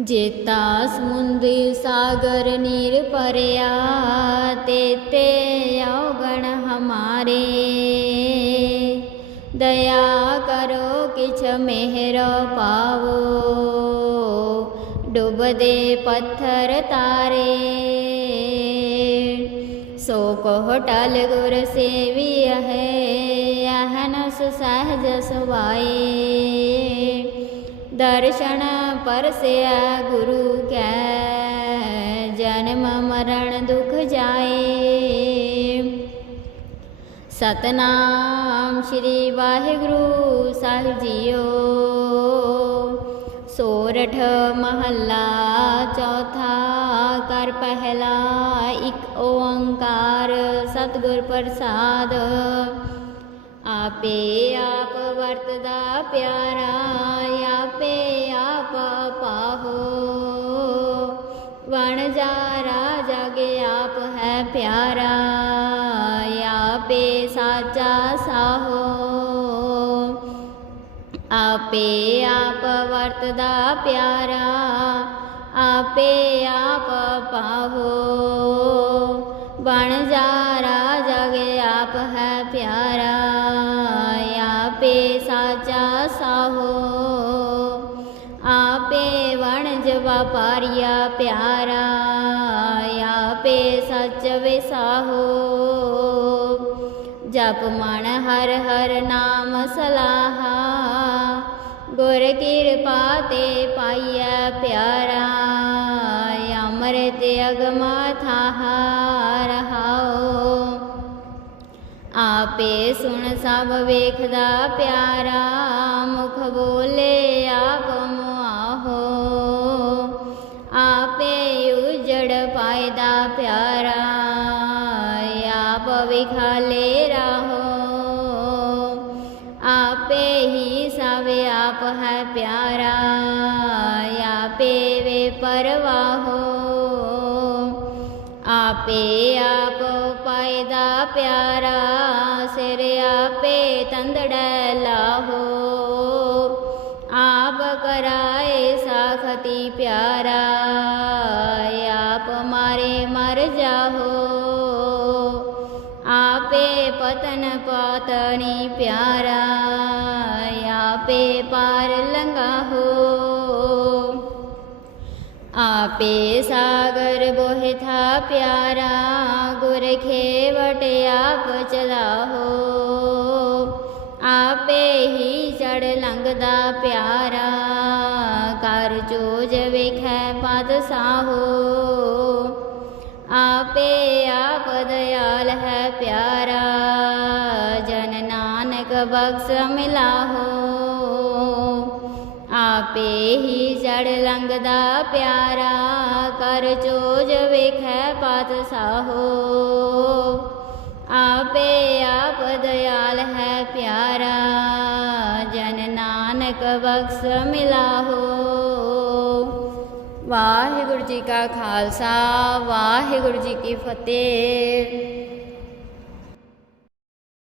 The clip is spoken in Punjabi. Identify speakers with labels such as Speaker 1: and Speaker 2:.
Speaker 1: ਜੇਤਾ ਸਮੁੰਦਰੀ ਸਾਗਰ ਨੀਰ ਪਰਿਆ ਤੇਤੇ ਔਗਣ ਹਮਾਰੇ। ਦਇਆ ਕਰੋ ਕਿਛ ਮਿਹਰ ਪਾਵੋ, ਡੁੱਬਦੇ ਪੱਥਰ ਤਾਰੇ। ਸੋ ਕੋ ਟਲ ਗੁਰ ਸੇਵੀ ਹੈ ਅਹਨਸ ਸਹਜ ਸੁਵਾਏ। ਦਰਸ਼ਨ ਪਰਸਿਆ ਗੁਰੂ ਕੈ, ਜਨਮ ਮਰਨ ਦੁਖ ਜਾਏ। ਸਤਨਾਮ ਸ੍ਰੀ ਵਾਹਿਗੁਰੂ ਸਾਹਿਬ ਜੀਓ। ਸੋਰਠ ਮਹੱਲਾ ਚੌਥਾ ਕਰ ਪਹਿਲਾ, ਇੱਕ ਓੰਕਾਰ ਸਤਿਗੁਰ ਪ੍ਰਸਾਦ। ਆਪੇ ਆਪ ਵਰਤਦਾ ਪਿਆਰਾ, ਆਪੇ ਆਪ ਪਾਹੋ। ਵਣ ਜਾ ਰਾਜਾ ਕੇ ਆਪ ਹੈ ਪਿਆਰਾ, ਆਪੇ ਸਾਚਾ ਸਾਹੋ। ਆਪੇ ਆਪ ਵਰਤਦਾ ਪਿਆਰਾ, ਆਪੇ ਆਪ ਪਾਹੋ। ਬਣ ਜਾ ਰਾਜਾ ਕੇ ਆਪ ਹੈ ਪਿਆਰਾ ਆਪੇ ਵਪਾਰੀਆ ਪਿਆਰਾ, ਆਪੇ ਸੱਚ ਵਿਸਾਹੋ। ਜਪ ਮਨ ਹਰ ਹਰ ਨਾਮ ਸਲਾਹਾ, ਗੁਰ ਕਿਰਪਾ ਤੇ ਪਾਈਐ ਪਿਆਰਾ। ਅੰਮ੍ਰਿਤ ਅਗਮਾ ਥਾਹਾ ਰਹਾਓ। ਆਪੇ ਸੁਣ ਸਭ ਵੇਖਦਾ ਪਿਆਰਾ। ਉਜੜ ਪਾਇਦਾ ਪਿਆਰਾ, ਆਪ ਵਿਖਾਲੇ ਰਾਹੋ। ਆਪੇ ਹੀ ਸਭ ਆਪ ਹੈ ਪਿਆਰਾ, ਆਪੇ ਵੇ ਪਰਵਾਹੋ। ਆਪੇ ਆਪ ਪਾਇਦਾ ਪਿਆਰਾ, ਸਿਰ ਆਪੇ ਤੰਦੜੈ ਲਾਹੋ। ਆਪ ਕਰਾਏ ਸਾਖਤੀ ਪਿਆਰਾ ਆਪ ਮਾਰੇ ਮਰ ਜਾਹੋ। ਆਪੇ ਪਤਨ ਪਾਤਨੀ ਪਿਆਰਾ, ਆਪੇ ਪਾਰ ਲੰਗਾਹੋ ਆਪੇ ਸਾਗਰ ਬੋਹਿ ਥਾ ਪਿਆਰਾ ਗੁਰ ਖੇਵਟ ਆਪ ਚਲਾਹੋ। ਆਪੇ ਹੀ ਲੰਘਦਾ ਪਿਆਰਾ ਕਰ ਜੋਜ ਵੇਖੈ ਪਦ ਸਾਹੋ। ਆਪੇ ਆਪ ਦਇਆਲ ਹੈ ਪਿਆਰਾ, ਜਨ ਨਾਨਕ ਬਖਸ਼ ਮਿਲਾਹੋ। ਆਪੇ ਹੀ ਜੜ ਲੰਘਦਾ ਪਿਆਰਾ ਕਰ ਚੋਜ ਵੇਖੈ ਪਤ ਆਪੇ ਆਪ ਦਇਆਲ ਹੈ ਪਿਆਰਾ ਜਨ ਨਾਨਕ ਬਖਸ਼ ਮਿਲਾਹੋ। ਵਾਹਿਗੁਰੂ ਜੀ ਕਾ ਖਾਲਸਾ ਵਾਹਿਗੁਰੂ ਜੀ ਕੀ ਫਤਿਹ।